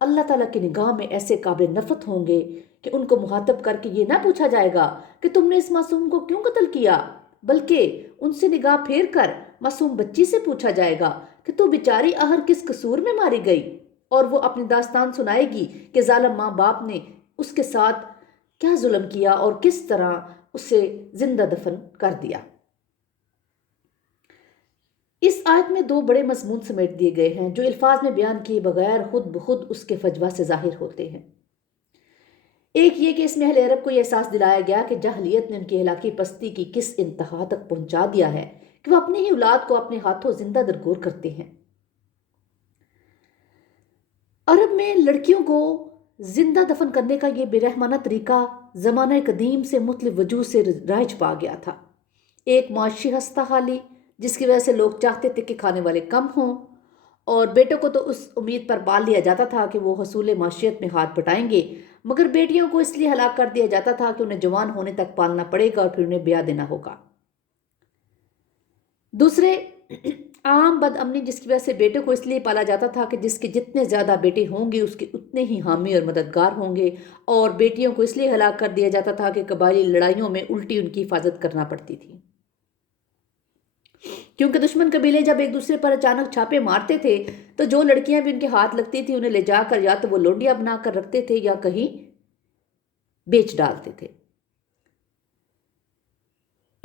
اللہ تعالیٰ کی نگاہ میں ایسے قابل نفرت ہوں گے کہ ان کو مخاطب کر کے یہ نہ پوچھا جائے گا کہ تم نے اس معصوم کو کیوں قتل کیا، بلکہ ان سے نگاہ پھیر کر معصوم بچی سے پوچھا جائے گا کہ تو بیچاری آخر کس قصور میں ماری گئی، اور وہ اپنی داستان سنائے گی کہ ظالم ماں باپ نے اس کے ساتھ کیا ظلم کیا اور کس طرح اسے زندہ دفن کر دیا۔ اس آیت میں دو بڑے مضمون سمیٹ دیے گئے ہیں جو الفاظ میں بیان کیے بغیر خود بخود اس کے فجوہ سے ظاہر ہوتے ہیں۔ ایک یہ کہ اس میں اہل عرب کو یہ احساس دلایا گیا کہ جاہلیت نے ان کی ہلاکی پستی کی کس انتہا تک پہنچا دیا ہے کہ وہ اپنی ہی اولاد کو اپنے ہاتھوں زندہ درگور کرتے ہیں۔ عرب میں لڑکیوں کو زندہ دفن کرنے کا یہ بے رحمانہ طریقہ زمانہ قدیم سے مختلف وجوہ سے رائج پا گیا تھا۔ ایک معاشی ہستہ حالی جس کی وجہ سے لوگ چاہتے تھے کہ کھانے والے کم ہوں، اور بیٹوں کو تو اس امید پر پال لیا جاتا تھا کہ وہ حصول معیشت میں ہاتھ بٹائیں گے، مگر بیٹیوں کو اس لیے ہلاک کر دیا جاتا تھا کہ انہیں جوان ہونے تک پالنا پڑے گا اور پھر انہیں بیاہ دینا ہوگا۔ دوسرے، عام بد امنی جس کی وجہ سے بیٹوں کو اس لیے پالا جاتا تھا کہ جس کے جتنے زیادہ بیٹے ہوں گے اس کے اتنے ہی حامی اور مددگار ہوں گے، اور بیٹیوں کو اس لیے ہلاک کر دیا جاتا تھا کہ قبائلی لڑائیوں میں الٹی ان کی حفاظت کرنا پڑتی تھی، کیونکہ دشمن قبیلے جب ایک دوسرے پر اچانک چھاپے مارتے تھے تو جو لڑکیاں بھی ان کے ہاتھ لگتی تھی انہیں لے جا کر یا تو وہ لونڈیاں بنا کر رکھتے تھے یا کہیں بیچ ڈالتے تھے۔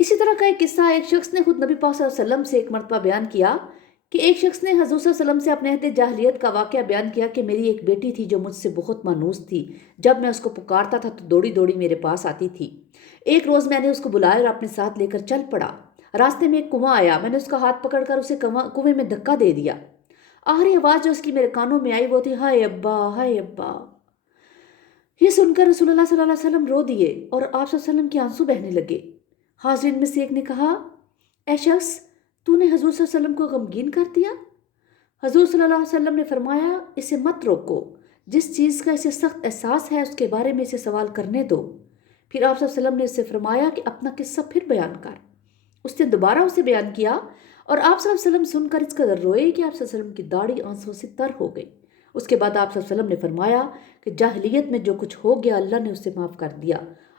اسی طرح کا ایک قصہ ایک شخص نے خود نبی پاک صلی اللہ علیہ وسلم سے ایک مرتبہ بیان کیا کہ ایک شخص نے حضور صلی اللہ علیہ وسلم سے اپنے عہد جاہلیت کا واقعہ بیان کیا کہ میری ایک بیٹی تھی جو مجھ سے بہت مانوس تھی، جب میں اس کو پکارتا تھا تو دوڑی دوڑی میرے پاس آتی تھی۔ ایک روز میں نے اس کو بلایا اور اپنے ساتھ لے کر چل پڑا۔ راستے میں ایک کنواں آیا، میں نے اس کا ہاتھ پکڑ کر اسے کنویں میں دھکا دے دیا۔ آخری آواز جو اس کی میرے کانوں میں آئی وہ تھی، ہائے ابا ہائے ابا۔ یہ سن کر رسول اللہ صلی اللہ علیہ وسلم رو دیے اور آپ صلی اللہ علیہ وسلم کے آنسو بہنے لگے۔ حاضرین میں سے ایک نے کہا، اے شخص، تو نے حضور صلی اللہ علیہ وسلم کو غمگین کر دیا۔ حضور صلی اللہ علیہ وسلم نے فرمایا، اسے مت روکو، جس چیز کا اسے سخت احساس ہے اس کے بارے میں اسے سوال کرنے دو۔ پھر آپ صلی اللہ علیہ وسلم نے اسے فرمایا کہ اپنا قصہ پھر بیان کر۔ اس نے دوبارہ اسے بیان کیا اور آپ صلی اللہ علیہ وسلم سن کر اس قدر روئے کہ آپ صلی اللہ علیہ وسلم کی داڑھی آنسوں سے تر ہو گئی۔ اس کے بعد آپ صلی اللہ علیہ وسلم نے فرمایا کہ جاہلیت میں جو کچھ ہو گیا اللہ نے اسے معاف کر دیا،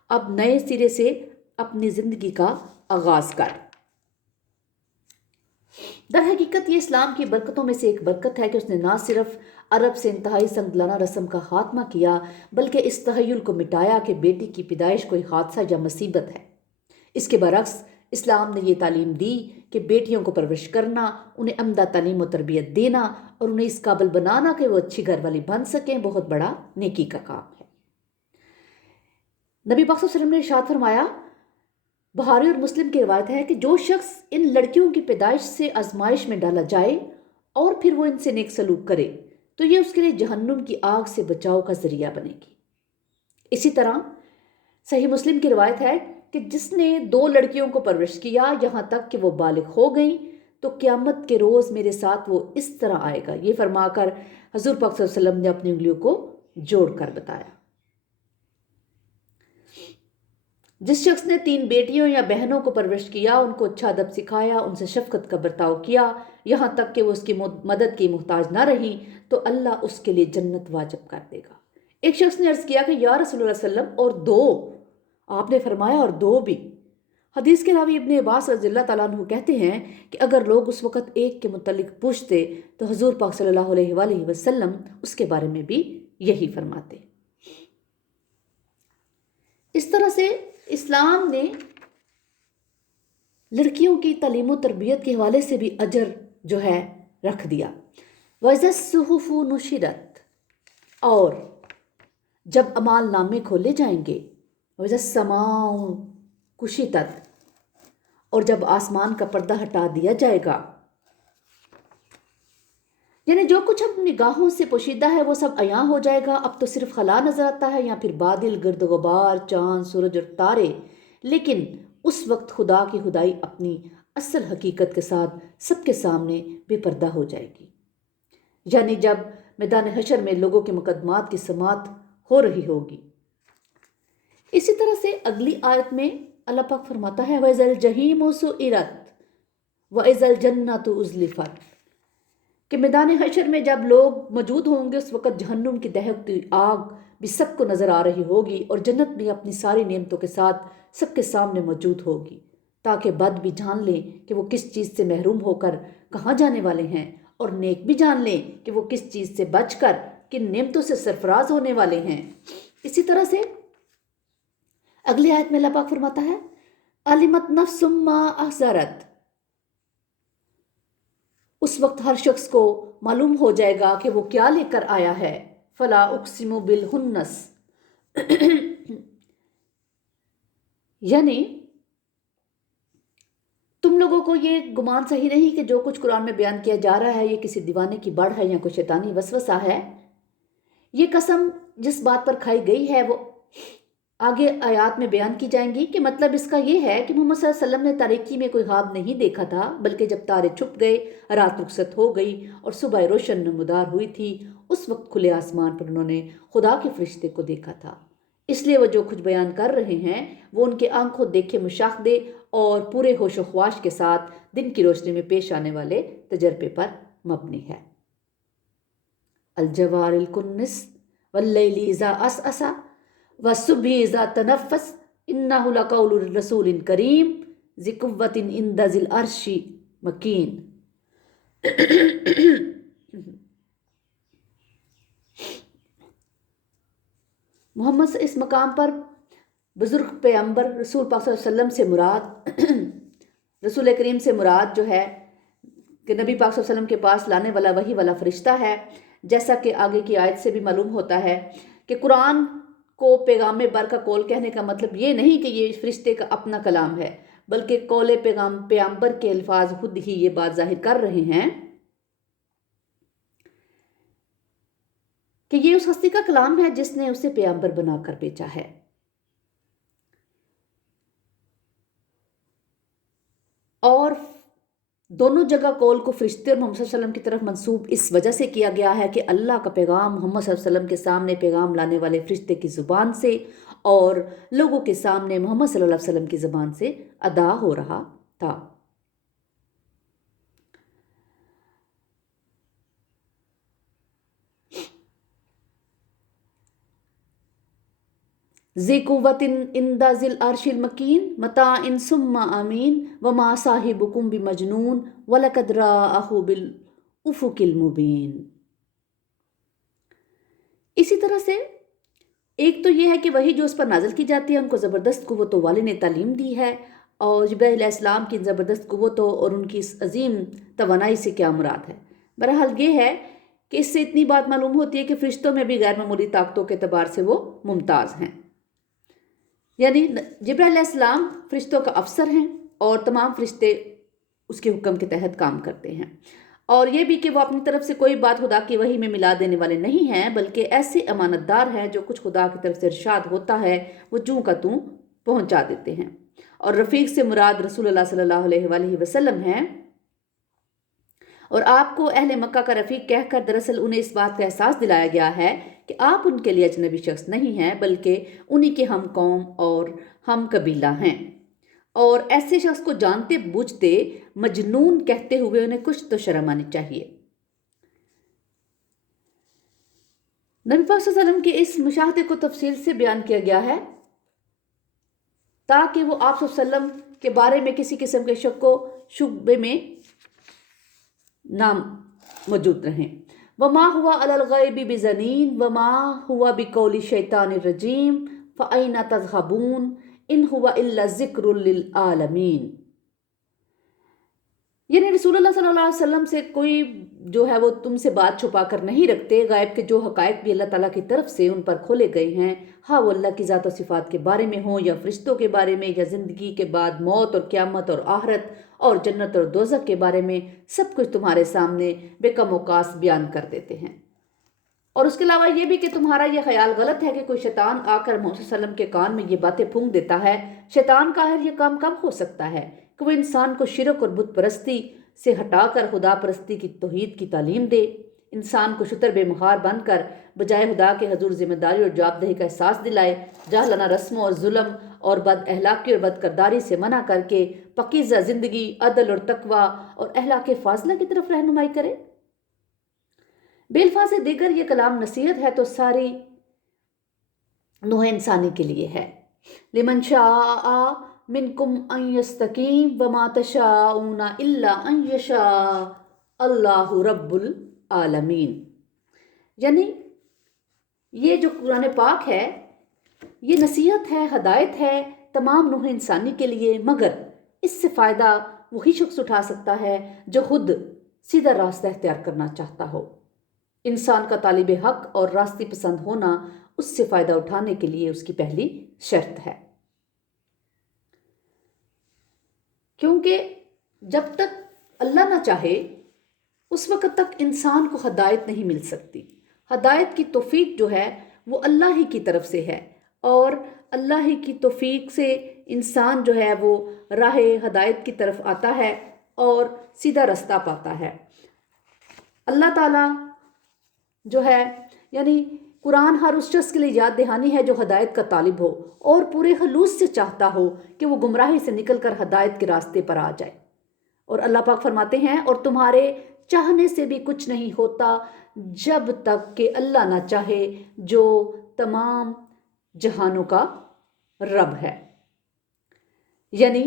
اب نئے سرے سے اپنی زندگی کا آغاز کر۔ در حقیقت یہ اسلام کی برکتوں میں سے ایک برکت ہے کہ اس نے نہ صرف عرب سے انتہائی سنگدلانہ رسم کا خاتمہ کیا بلکہ اس تخیل کو مٹایا کہ بیٹی کی پیدائش کوئی حادثہ یا مصیبت ہے۔ اس کے برعکس اسلام نے یہ تعلیم دی کہ بیٹیوں کو پرورش کرنا، انہیں عمدہ تعلیم و تربیت دینا اور انہیں اس قابل بنانا کہ وہ اچھی گھر والی بن سکیں بہت بڑا نیکی کا کام ہے۔ نبی پاک صلی اللہ علیہ وسلم نے ارشاد فرمایا، بخاری اور مسلم کی روایت ہے کہ جو شخص ان لڑکیوں کی پیدائش سے آزمائش میں ڈالا جائے اور پھر وہ ان سے نیک سلوک کرے تو یہ اس کے لیے جہنم کی آگ سے بچاؤ کا ذریعہ بنے گی۔ اسی طرح صحیح مسلم کی روایت ہے کہ جس نے 2 لڑکیوں کو پرورش کیا یہاں تک کہ وہ بالغ ہو گئیں تو قیامت کے روز میرے ساتھ وہ اس طرح آئے گا۔ یہ فرما کر حضور پاک صلی اللہ علیہ وسلم نے اپنی انگلیوں کو جوڑ کر بتایا۔ جس شخص نے 3 بیٹیوں یا بہنوں کو پرورش کیا، ان کو اچھا ادب سکھایا، ان سے شفقت کا برتاؤ کیا یہاں تک کہ وہ اس کی مدد کی محتاج نہ رہی تو اللہ اس کے لیے جنت واجب کر دے گا۔ ایک شخص نے عرض کیا کہ یا رسول اللہ صلی اللہ علیہ وسلم، اور 2؟ آپ نے فرمایا اور 2 بھی۔ حدیث کے راوی ابن عباس رضی اللہ تعالیٰ عنہ کہتے ہیں کہ اگر لوگ اس وقت ایک کے متعلق پوچھتے تو حضور پاک صلی اللہ علیہ وآلہ وسلم اس کے بارے میں بھی یہی فرماتے۔ اس طرح سے اسلام نے لڑکیوں کی تعلیم و تربیت کے حوالے سے بھی اجر جو ہے رکھ دیا۔ وَإِذَا الصُّحُفُ نُشِرَتْ، اور جب اعمال نامے کھولے جائیں گے، وَإِذَا السَّمَاءُ كُشِطَتْ، اور جب آسمان کا پردہ ہٹا دیا جائے گا، یعنی جو کچھ ہم نگاہوں سے پوشیدہ ہے وہ سب عیاں ہو جائے گا۔ اب تو صرف خلا نظر آتا ہے یا پھر بادل، گرد و غبار، چاند، سورج اور تارے، لیکن اس وقت خدا کی خدائی اپنی اصل حقیقت کے ساتھ سب کے سامنے بے پردہ ہو جائے گی، یعنی جب میدان حشر میں لوگوں کے مقدمات کی سماعت ہو رہی ہوگی۔ اسی طرح سے اگلی آیت میں اللہ پاک فرماتا ہے، وَإِذَا الْجَحِيمُ سُعِرَتْ وَإِذَا الْجَنَّةُ أُزْلِفَتْ، کہ میدان حشر میں جب لوگ موجود ہوں گے اس وقت جہنم کی دہکتی آگ بھی سب کو نظر آ رہی ہوگی اور جنت بھی اپنی ساری نعمتوں کے ساتھ سب کے سامنے موجود ہوگی، تاکہ بد بھی جان لیں کہ وہ کس چیز سے محروم ہو کر کہاں جانے والے ہیں، اور نیک بھی جان لیں کہ وہ کس چیز سے بچ کر کن نعمتوں سے سرفراز ہونے والے ہیں۔ اسی طرح سے اگلی آیت میں اللہ پاک فرماتا ہے علمت نفس ما احضرت، اس وقت ہر شخص کو معلوم ہو جائے گا کہ وہ کیا لے کر آیا ہے۔ فلا اقسم بالخنس، یعنی تم لوگوں کو یہ گمان صحیح نہیں کہ جو کچھ قرآن میں بیان کیا جا رہا ہے یہ کسی دیوانے کی بڑھ ہے یا کوئی شیطانی وسوسہ ہے۔ یہ قسم جس بات پر کھائی گئی ہے وہ آگے آیات میں بیان کی جائیں گی، کہ مطلب اس کا یہ ہے کہ محمد صلی اللہ علیہ وسلم نے تاریکی میں کوئی خواب نہیں دیکھا تھا، بلکہ جب تارے چھپ گئے، رات رخصت ہو گئی اور صبح روشن نمودار ہوئی تھی، اس وقت کھلے آسمان پر انہوں نے خدا کے فرشتے کو دیکھا تھا۔ اس لیے وہ جو کچھ بیان کر رہے ہیں وہ ان کے آنکھوں دیکھے مشاہدے اور پورے ہوش و خواش کے ساتھ دن کی روشنی میں پیش آنے والے تجربے پر مبنی ہے۔ الجوار الکنس واللیل اذا عسعس والصبح اذا تنفس انہ لقول رسول کریم ذی قوۃ عند ذی العرش مکین۔ محمد اس مقام پر بزرگ پیغمبر رسول پاک صلی اللہ علیہ وسلم سے مراد رسول کریم سے مراد جو ہے کہ نبی پاک صلی اللہ علیہ وسلم کے پاس لانے والا وحی والا فرشتہ ہے، جیسا کہ آگے کی آیت سے بھی معلوم ہوتا ہے کہ قرآن کو پیغام بر کا قول کہنے کا مطلب یہ نہیں کہ یہ فرشتے کا اپنا کلام ہے، بلکہ قول پیغمبر کے الفاظ خود ہی یہ بات ظاہر کر رہے ہیں کہ یہ اس ہستی کا کلام ہے جس نے اسے پیغمبر بنا کر بھیجا ہے۔ اور دونوں جگہ قول کو فرشتے اور محمد صلی اللہ علیہ وسلم کی طرف منسوب اس وجہ سے کیا گیا ہے کہ اللہ کا پیغام محمد صلی اللہ علیہ وسلم کے سامنے پیغام لانے والے فرشتے کی زبان سے اور لوگوں کے سامنے محمد صلی اللہ علیہ وسلم کی زبان سے ادا ہو رہا تھا۔ ذی قوۃ عند ذی العرش المکین متاع ثم امین وما صاحبکم بمجنون ولقد رآہ بالافق المبین۔ اسی طرح سے ایک تو یہ ہے کہ وہی جو اس پر نازل کی جاتی ہے ان کو زبردست قوتوں والے نے تعلیم دی ہے، اور جبرائیل علیہ السلام کی زبردست قوتوں اور ان کی اس عظیم توانائی سے کیا مراد ہے۔ بہرحال یہ ہے کہ اس سے اتنی بات معلوم ہوتی ہے کہ فرشتوں میں بھی غیر معمولی طاقتوں کے اعتبار سے وہ ممتاز ہیں، یعنی جبرائیل علیہ السلام فرشتوں کا افسر ہیں اور تمام فرشتے اس کے حکم کے تحت کام کرتے ہیں، اور یہ بھی کہ وہ اپنی طرف سے کوئی بات خدا کی وحی میں ملا دینے والے نہیں ہیں، بلکہ ایسے امانت دار ہیں جو کچھ خدا کی طرف سے ارشاد ہوتا ہے وہ جوں کا توں پہنچا دیتے ہیں۔ اور رفیق سے مراد رسول اللہ صلی اللہ علیہ وآلہ وسلم ہیں، اور آپ کو اہل مکہ کا رفیق کہہ کر دراصل انہیں اس بات کا احساس دلایا گیا ہے کہ آپ ان کے لیے اجنبی شخص نہیں ہیں، بلکہ انہی کے ہم قوم اور ہم قبیلہ ہیں، اور ایسے شخص کو جانتے بوجھتے مجنون کہتے ہوئے انہیں کچھ تو شرم آنی چاہیے۔ نبی پاک صلی اللہ علیہ وسلم کے اس مشاہدے کو تفصیل سے بیان کیا گیا ہے تاکہ وہ آپ صلی اللہ علیہ وسلم کے بارے میں کسی قسم کے شک و شبے میں نہ موجود رہیں۔ وما هو علی الغیب بضنین وما هو بقول الشیطان الرجیم فأین تذهبون ان هو الا ذکر للعالمین۔ یعنی رسول اللہ صلی اللہ علیہ وسلم سے کوئی جو ہے وہ تم سے بات چھپا کر نہیں رکھتے، غائب کے جو حقائق بھی اللہ تعالیٰ کی طرف سے ان پر کھولے گئے ہیں، ہاں وہ اللہ کی ذات و صفات کے بارے میں ہوں یا فرشتوں کے بارے میں یا زندگی کے بعد موت اور قیامت اور آخرت اور جنت اور دوزخ کے بارے میں، سب کچھ تمہارے سامنے بے کم و کاس بیان کر دیتے ہیں۔ اور اس کے علاوہ یہ بھی کہ تمہارا یہ خیال غلط ہے کہ کوئی شیطان آ کر محمد صلی اللہ علیہ وسلم کے کان میں یہ باتیں پھونک دیتا ہے۔ شیطان کا یہ کام کب ہو سکتا ہے کہ وہ انسان کو شرک اور بت پرستی سے ہٹا کر خدا پرستی کی توحید کی تعلیم دے، انسان کو شتر بے مہار بن کر بجائے خدا کے حضور ذمہ داری اور جواب دہی کا احساس دلائے، جاہلانہ رسموں اور ظلم اور بد اخلاقی اور بد کرداری سے منع کر کے پاکیزہ زندگی، عدل اور تقوی اور اخلاق فاضلہ کی طرف رہنمائی کرے۔ بالفاظ دیگر یہ کلام نصیحت ہے تو ساری نوع انسانی کے لیے ہے۔ لمن شاء منکم ان یستقیم وما تشاءون الا ان یشاء اللہ رب العالمین۔ یعنی یہ جو قرآن پاک ہے یہ نصیحت ہے، ہدایت ہے تمام نوع انسانی کے لیے، مگر اس سے فائدہ وہی شخص اٹھا سکتا ہے جو خود سیدھا راستہ اختیار کرنا چاہتا ہو۔ انسان کا طالب حق اور راستی پسند ہونا اس سے فائدہ اٹھانے کے لیے اس کی پہلی شرط ہے، کیونکہ جب تک اللہ نہ چاہے اس وقت تک انسان کو ہدایت نہیں مل سکتی۔ ہدایت کی توفیق جو ہے وہ اللہ ہی کی طرف سے ہے، اور اللہ ہی کی توفیق سے انسان جو ہے وہ راہ ہدایت کی طرف آتا ہے اور سیدھا رستہ پاتا ہے۔ اللہ تعالیٰ جو ہے یعنی قرآن ہر اس شخص کے لیے یاد دہانی ہے جو ہدایت کا طالب ہو اور پورے خلوص سے چاہتا ہو کہ وہ گمراہی سے نکل کر ہدایت کے راستے پر آ جائے۔ اور اللہ پاک فرماتے ہیں اور تمہارے چاہنے سے بھی کچھ نہیں ہوتا جب تک کہ اللہ نہ چاہے جو تمام جہانوں کا رب ہے۔ یعنی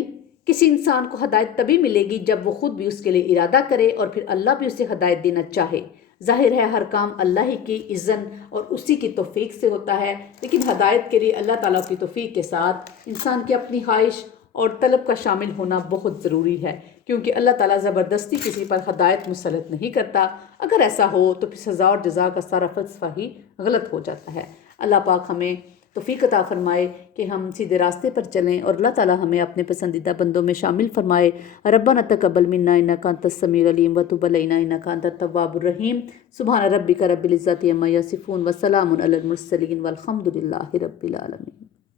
کسی انسان کو ہدایت تبھی ملے گی جب وہ خود بھی اس کے لیے ارادہ کرے اور پھر اللہ بھی اسے ہدایت دینا چاہے۔ ظاہر ہے ہر کام اللہ ہی کی اذن اور اسی کی توفیق سے ہوتا ہے، لیکن ہدایت کے لیے اللہ تعالیٰ کی توفیق کے ساتھ انسان کی اپنی خواہش اور طلب کا شامل ہونا بہت ضروری ہے، کیونکہ اللہ تعالیٰ زبردستی کسی پر ہدایت مسلط نہیں کرتا۔ اگر ایسا ہو تو پھر سزا اور جزا کا سارا فلسفہ ہی غلط ہو جاتا ہے۔ اللہ پاک ہمیں توفیق عطا فرمائے کہ ہم سیدھے راستے پر چلیں، اور اللہ تعالیٰ ہمیں اپنے پسندیدہ بندوں میں شامل فرمائے۔ ربنا تقبل منا انک انت السمیع العلیم وتب علینا انک انت التواب الرحیم۔ سبحان ربک رب العزۃ عما یصفون وسلام علی المرسلین والحمد للہ رب العالمین۔